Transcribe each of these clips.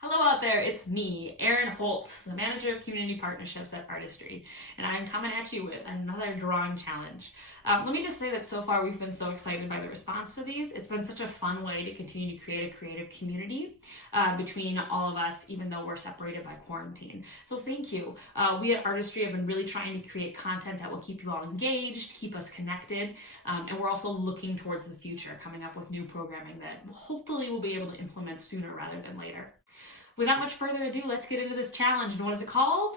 Hello out there, it's me, Erin Holt, the manager of community partnerships at Artistry, and I'm coming at you with another drawing challenge. Let me just say that so far we've been so excited by the response to these. It's been such a fun way to continue to create a creative community between all of us, even though we're separated by quarantine. So thank you. We at Artistry have been really trying to create content that will keep you all engaged, keep us connected, and we're also looking towards the future, coming up with new programming that hopefully we'll be able to implement sooner rather than later. Without much further ado, let's get into this challenge. And what is it called?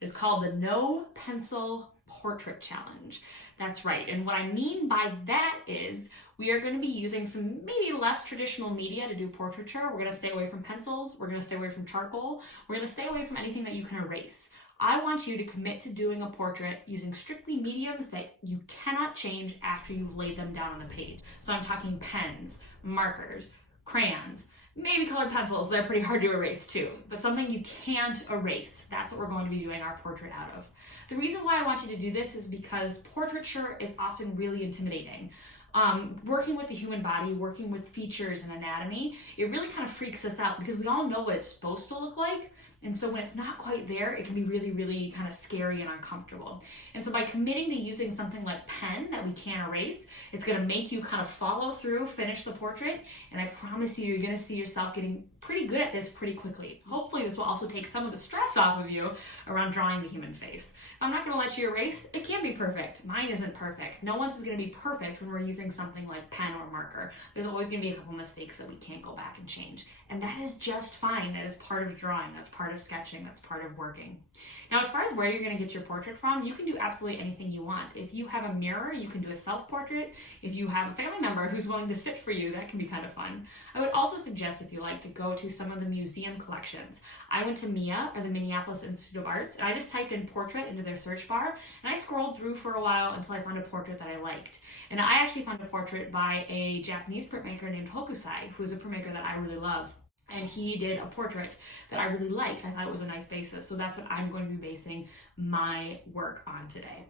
It's called the No Pencil Portrait Challenge. That's right. And what I mean by that is we are going to be using some maybe less traditional media to do portraiture. We're going to stay away from pencils. We're going to stay away from charcoal. We're going to stay away from anything that you can erase. I want you to commit to doing a portrait using strictly mediums that you cannot change after you've laid them down on a page. So I'm talking pens, markers, crayons, maybe colored pencils. They're pretty hard to erase too, but something you can't erase. That's what we're going to be doing our portrait out of. The reason why I want you to do this is because portraiture is often really intimidating. Working with the human body, working with features and anatomy, it really kind of freaks us out because we all know what it's supposed to look like. And so when it's not quite there, it can be really, really kind of scary and uncomfortable. And so by committing to using something like pen that we can't erase, it's going to make you kind of follow through, finish the portrait. And I promise you, you're going to see yourself getting pretty good at this pretty quickly. Hopefully this will also take some of the stress off of you around drawing the human face. I'm not going to let you erase. It can't be perfect. Mine isn't perfect. No one's is going to be perfect when we're using something like pen or marker. There's always going to be a couple mistakes that we can't go back and change. And that is just fine. That is part of drawing. That's part of sketching. That's part of working. Now, as far as where you're going to get your portrait from, you can do absolutely anything you want. If you have a mirror, you can do a self-portrait. If you have a family member who's willing to sit for you, that can be kind of fun. I would also suggest, if you like, to go to some of the museum collections. I went to MIA, or the Minneapolis Institute of Arts, and I just typed in portrait into their search bar, and I scrolled through for a while until I found a portrait that I liked. And I actually found a portrait by a Japanese printmaker named Hokusai, who is a printmaker that I really love. And he did a portrait that I really liked. I thought it was a nice basis. So that's what I'm going to be basing my work on today.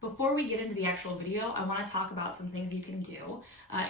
Before we get into the actual video, I want to talk about some things you can do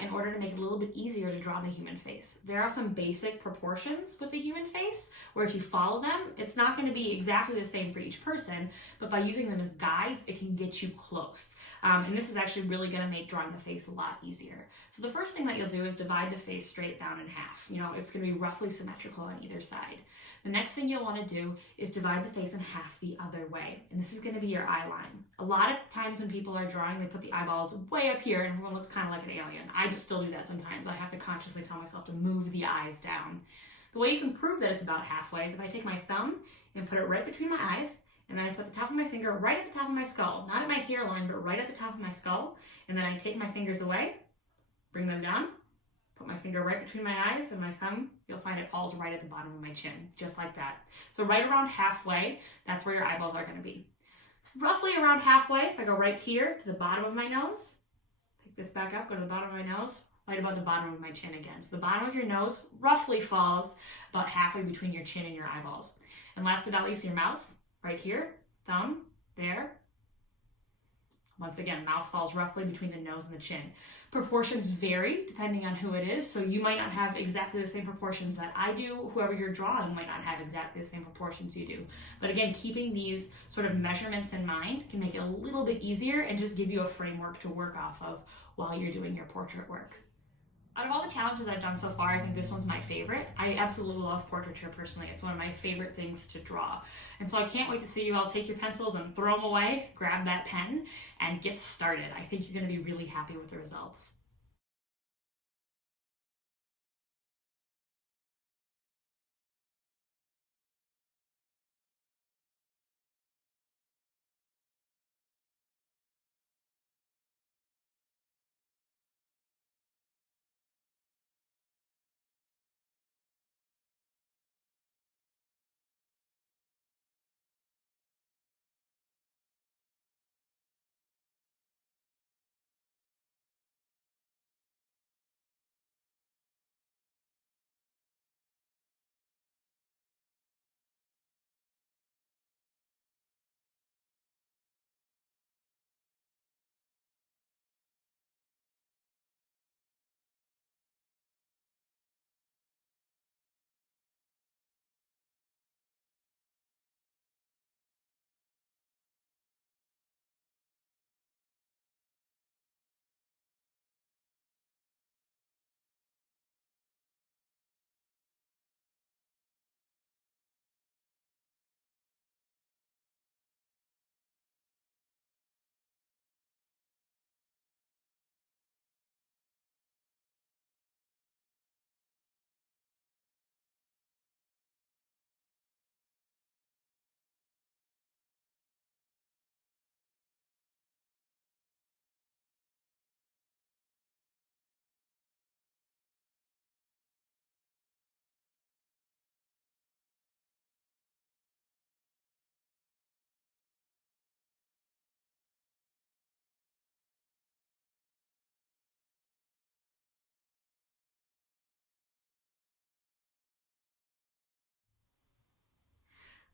in order to make it a little bit easier to draw the human face. There are some basic proportions with the human face where if you follow them, it's not going to be exactly the same for each person, but by using them as guides, it can get you close. And this is actually really going to make drawing the face a lot easier. So the first thing that you'll do is divide the face straight down in half. You know, it's going to be roughly symmetrical on either side. The next thing you'll want to do is divide the face in half the other way. And this is going to be your eye line. A lot of times when people are drawing, they put the eyeballs way up here and everyone looks kind of like an alien. I just still do that sometimes. I have to consciously tell myself to move the eyes down. The way you can prove that it's about halfway is if I take my thumb and put it right between my eyes, and then I put the top of my finger right at the top of my skull. Not at my hairline, but right at the top of my skull. And then I take my fingers away, bring them down, put my finger right between my eyes, and my thumb, you'll find it falls right at the bottom of my chin, just like that. So right around halfway, that's where your eyeballs are going to be. Roughly around halfway, if I go right here to the bottom of my nose, pick this back up, go to the bottom of my nose, right about the bottom of my chin again. So the bottom of your nose roughly falls about halfway between your chin and your eyeballs. And last but not least, your mouth, right here, thumb, there. Once again, mouth falls roughly between the nose and the chin. Proportions vary depending on who it is, so you might not have exactly the same proportions that I do. Whoever you're drawing might not have exactly the same proportions you do. But again, keeping these sort of measurements in mind can make it a little bit easier and just give you a framework to work off of while you're doing your portrait work. Out of all the challenges I've done so far, I think this one's my favorite. I absolutely love portraiture personally. It's one of my favorite things to draw. And so I can't wait to see you all take your pencils and throw them away, grab that pen, and get started. I think you're going to be really happy with the results.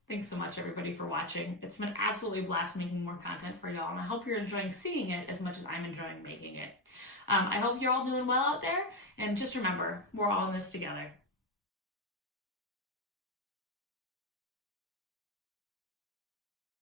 Thanks so much, everybody, for watching. It's been absolutely a blast making more content for y'all, and I hope you're enjoying seeing it as much as I'm enjoying making it. I hope you're all doing well out there, and just remember, we're all in this together.